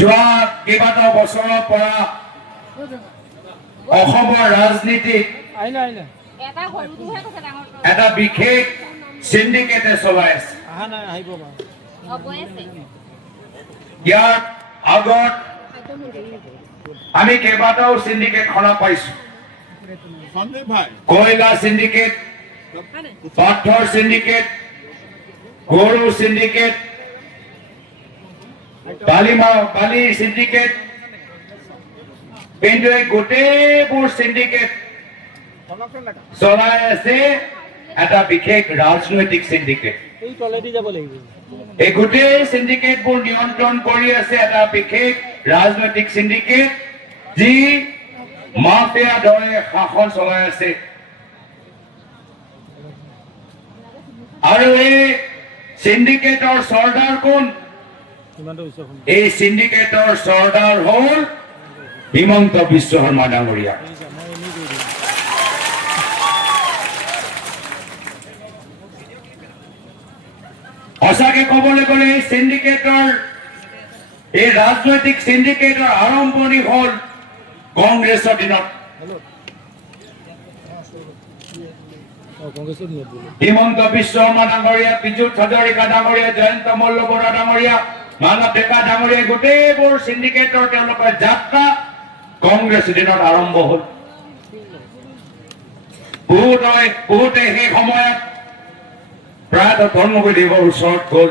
যোৱা কেইবাটাও বছৰৰ পৰা অসমৰ ৰাজনীতিত এটা বিশেষ সিন্ডিকেটে চলাই আছে। ইয়াৰ আগত আমি কেইবাটাও সিন্ডিকেট শুনা পাইছো। কয়লা সিন্ডিকেট, পাথৰ সিন্ডিকেট, গৰু সিন্ডিকেট, বালি সিন্ডিকেট, কিন্তু এই গোটেইবোৰ সিন্ডিকেট চলাই আছে এটা বিশেষ ৰাজনৈতিক সিন্ডিকেট। এই গোটেই সিন্ডিকেটবোৰ নিয়ন্ত্ৰণ কৰি আছে এটা বিশেষ ৰাজনৈতিক সিন্ডিকেট, যি মাফিয়া দৰে শাসন চলাই আছে। আৰু এই সিন্ডিকেটৰ চৰ্দাৰ কোন? এই সিন্ডিকেটৰ চৰ্দাৰ হল হিমন্ত বিশ্ব শৰ্মা ডাঙৰীয়া। সঁচাকে কবলৈ গলে এই সিন্ডিকেটৰ, এই ৰাজনৈতিক সিন্ডিকেটৰ আৰম্ভণি হল কংগ্ৰেছৰ দিনত। হিমন্ত বিশ্ব শৰ্মা ডাঙৰীয়া, পীযুষ হাজৰিকা ডাঙৰীয়া, জয়ন্ত মল্ল বৰা ডাঙৰীয়া, মানৱ ডেকা ডাঙৰীয়া, গোটেইবোৰ সিন্ডিকেটৰ তেওঁলোকৰ যাত্ৰা কংগ্ৰেছ দিনত আৰম্ভ হল। বহুতে সেই সময়ত প্ৰায়তঃ তৰুণ গগৈদেৱৰ ওচৰত গল।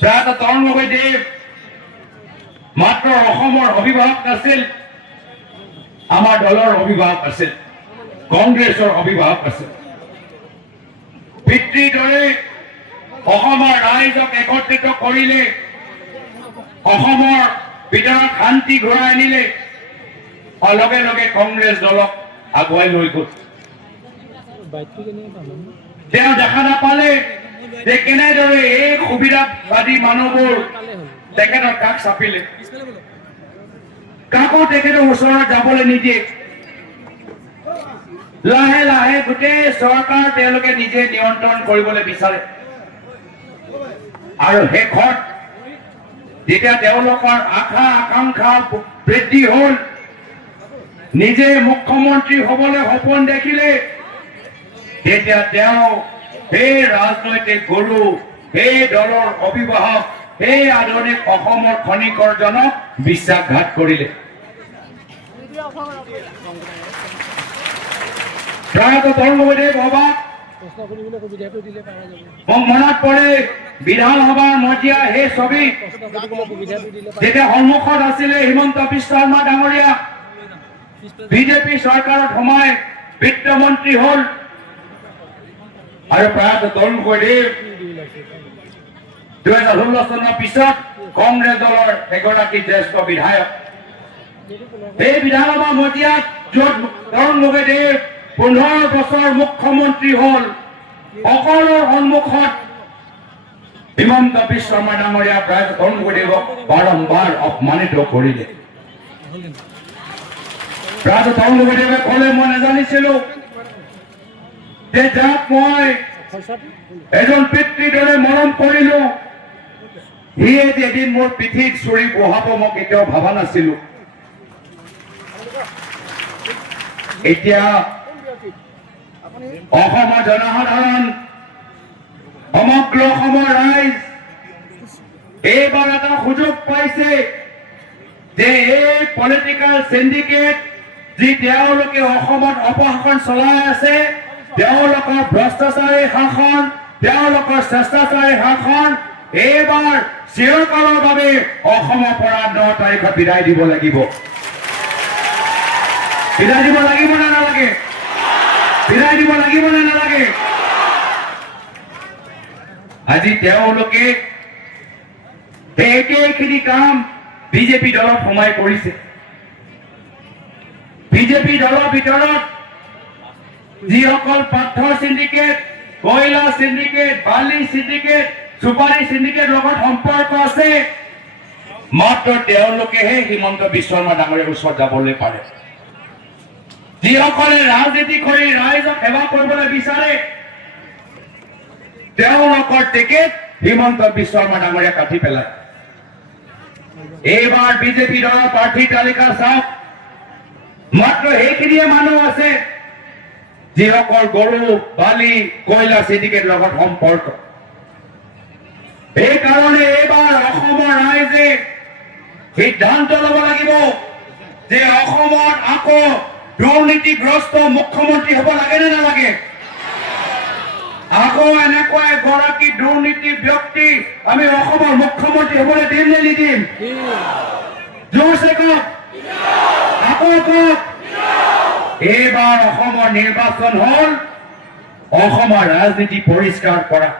প্ৰায়তঃ তৰুণ গগৈদেৱ মাত্ৰ অসমৰ অভিভাৱক নাছিল, আমাৰ দলৰ অভিভাৱক আছিল, কংগ্ৰেছৰ অভিভাৱক আছিল। পিতৃৰ দৰে অসমৰ ৰাইজক একত্ৰিত কৰিলে, অসমৰ ভিতৰত শান্তি ঘূৰাই আনিলে, লগে লগে কংগ্ৰেছ দলক আগুৱাই লৈ গল। তেওঁ দেখা নাপালে যে কেনেদৰে এই সুবিধাবাদী মানুহবোৰ তেখেতৰ কাষ চাপিলে, কাকো তেখেতৰ ওচৰত যাবলৈ নিদিয়ে। লাহে লাহে গোটেই চৰকাৰ তেওঁলোকে নিজে নিয়ন্ত্ৰণ কৰিবলৈ বিচাৰে। আৰু শেষত যেতিয়া তেওঁলোকৰ আশা আকাংক্ষা বৃদ্ধি হল, নিজে মুখ্যমন্ত্ৰী হবলৈ সপোন দেখিলে, তেতিয়া তেওঁ সেই ৰাজনৈতিক গুৰু, সেই দলৰ অভিভাৱক, সেই আধুনিক অসমৰ খনিকৰজনক বিশ্বাসঘাত কৰিলে। প্ৰায়তঃ তৰুণ গগৈদেৱ অবাক। মনত পৰে বিধানসভাৰ মজিয়া সেই ছবি, যেতিয়া সন্মুখত আছিলে হিমন্ত বিশ্ব শৰ্মা ডাঙৰীয়া, বিজেপি চৰকাৰত সোমাই বিত্তমন্ত্ৰী হল। আৰু প্ৰায়তঃ তৰুণ গগৈদেৱ 2016 চনৰ পিছত কংগ্ৰেছ দলৰ এগৰাকী জ্যেষ্ঠ বিধায়ক। এই বিধানসভা মজিয়াত যত তৰুণ গগৈদেৱ 15 বছৰ মুখ্যমন্ত্ৰী হল, সকলোৰ সন্মুখত হিমন্ত বিশ্ব শৰ্মা ডাঙৰীয়া প্ৰায়তঃ তৰুণ গগৈদেৱক বাৰম্বাৰ অপমানিত কৰিলে। প্ৰায়তঃ তৰুণ গগৈদেৱে কলে, মই নাজানিছিলো যে যাক মই এজন পিতৃৰ দৰে মৰম কৰিলো, সিয়ে যে এদিন মোৰ পিঠিত চুৰি বহাব মই কেতিয়াও ভবা নাছিলো। এতিয়া অসমৰ জনসাধাৰণ, সমগ্ৰ অসমৰ ৰাইজ এইবাৰ এটা সুযোগ পাইছে যে এই পলিটিকেল সিন্ডিকেট যি তেওঁলোকে অসমত অপশাসন চলাই আছে, তেওঁলোকৰ ভ্ৰষ্টাচাৰী শাসন, তেওঁলোকৰ চেষ্টাচাৰী শাসন এইবাৰ চিৰকালৰ বাবে অসমৰ পৰা 9 তাৰিখত বিদায় দিব লাগিব। বিদায় দিব লাগিব নে নালাগে? বিদায় দিব লাগিব নে নালাগে? আজি তেওঁলোকে একেখিনি কাম বিজেপি দলত সোমাই কৰিছে। বিজেপি দলৰ ভিতৰত যিসকল পাথৰ সিন্ডিকেট, কয়লা সিন্ডিকেট, বালি সিন্ডিকেট, সুপাৰী সিন্ডিকেট লগত সম্পৰ্ক আছে, মাত্ৰ তেওঁলোকেহে হিমন্ত বিশ্ব শৰ্মা ডাঙৰীয়াৰ ওচৰত যাবলৈ পাৰে। যিসকলে ৰাজনীতি কৰি ৰাইজক সেৱা কৰিবলৈ বিচাৰে, তেওঁলোকৰ টিকেট হিমন্ত বিশ্ব শৰ্মা ডাঙৰীয়া কাটি পেলায়। এইবাৰ বিজেপি দলৰ প্ৰাৰ্থী তালিকা চাওক, মাত্ৰ সেইখিনিয়ে মানুহ আছে যিসকল গৰু বালি কয়লা চিণ্ডিকেট লগত সম্পৰ্ক। এইকাৰণে এইবাৰ অসমৰ ৰাইজে সিদ্ধান্ত ল'ব লাগিব যে অসমত আকৌ দুৰ্নীতিগ্ৰস্ত মুখ্যমন্ত্ৰী হ'ব লাগে নে নালাগে। আকৌ এনেকুৱা এগৰাকী দুৰ্নীতি ব্যক্তি আমি অসমৰ মুখ্যমন্ত্ৰী হ'বলৈ দিম নে নিদিম? জোৰছে কওক, আকৌ কওক। এইবাৰ অসমৰ নিৰ্বাচন হ'ল অসমৰ ৰাজনীতি পৰিষ্কাৰ কৰা।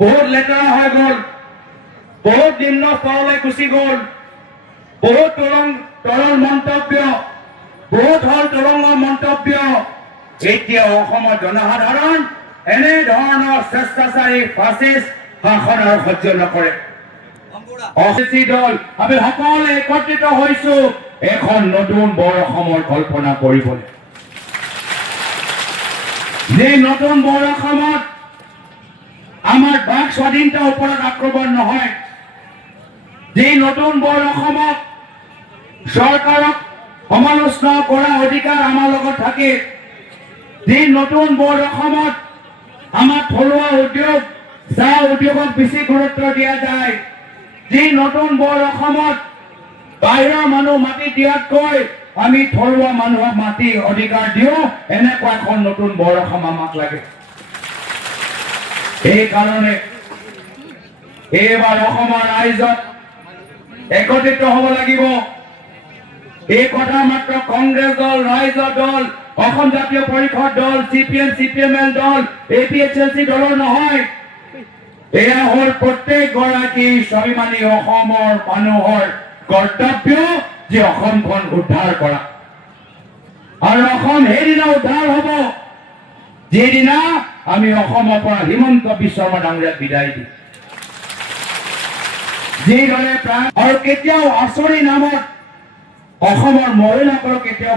বহুত লেতেৰা হৈ গ'ল, বহুত নিম্ন স্তৰলৈ গুচি গ'ল, বহুত তৰল মন্তব্য, বহুত হ'ল তৰংগৰ মন্তব্য। এতিয়া অসমৰ জনসাধাৰণ এনেধৰণৰ স্বেচ্ছাচাৰী ফাচিষ্ট শাসন আৰু সহ্য নকৰে। দল আমি সকলোৱে একত্ৰিত হৈছো এখন নতুন বৰ অসমৰ কল্পনা কৰিবলৈ। যে নতুন বৰ অসমত আমাৰ বাক স্বাধীনতাৰ ওপৰত আক্ৰমণ নহয়, যে নতুন বৰ অসমত চৰকাৰক সমালোচনা কৰা অধিকাৰ আমাৰ লগত থাকে, যে নতুন বৰ অসমত আমাৰ থলুৱা উদ্যোগ চাহ উদ্যোগক বেছি গুৰুত্ব দিয়া যায়, যে নতুন বৰ অসমত বাহিৰৰ মানুহ মাটি দিয়াতকৈ আমি থলুৱা মানুহক মাটি অধিকাৰ দিওঁ, এনেকুৱা এখন নতুন বৰ অসম আমাক লাগে। এইকাৰণে এইবাৰ অসমৰ ৰাইজত একত্ৰিত হ'ব লাগিব। এই কথা মাত্ৰ কংগ্ৰেছ দল, ৰাইজৰ দল, অসম জাতীয় পৰিষদ দল, CPM, CPML দল, APHLC দলৰ নহয়। এয়া হ'ল প্ৰত্যেক গৰাকী স্বাভিমানী অসমৰ মানুহৰ কৰ্তব্য যে অসমখন উদ্ধাৰ কৰা। আৰু অসম সেইদিনা উদ্ধাৰ হ'ব যিদিনা আমি অসমৰ পৰা হিমন্ত বিশ্ব শৰ্মা ডাঙৰীয়াক বিদায় দিম। যিদৰে প্ৰায় আৰু কেতিয়াও আঁচনি নামত অসমৰ মহিলাসকলক কেতিয়াও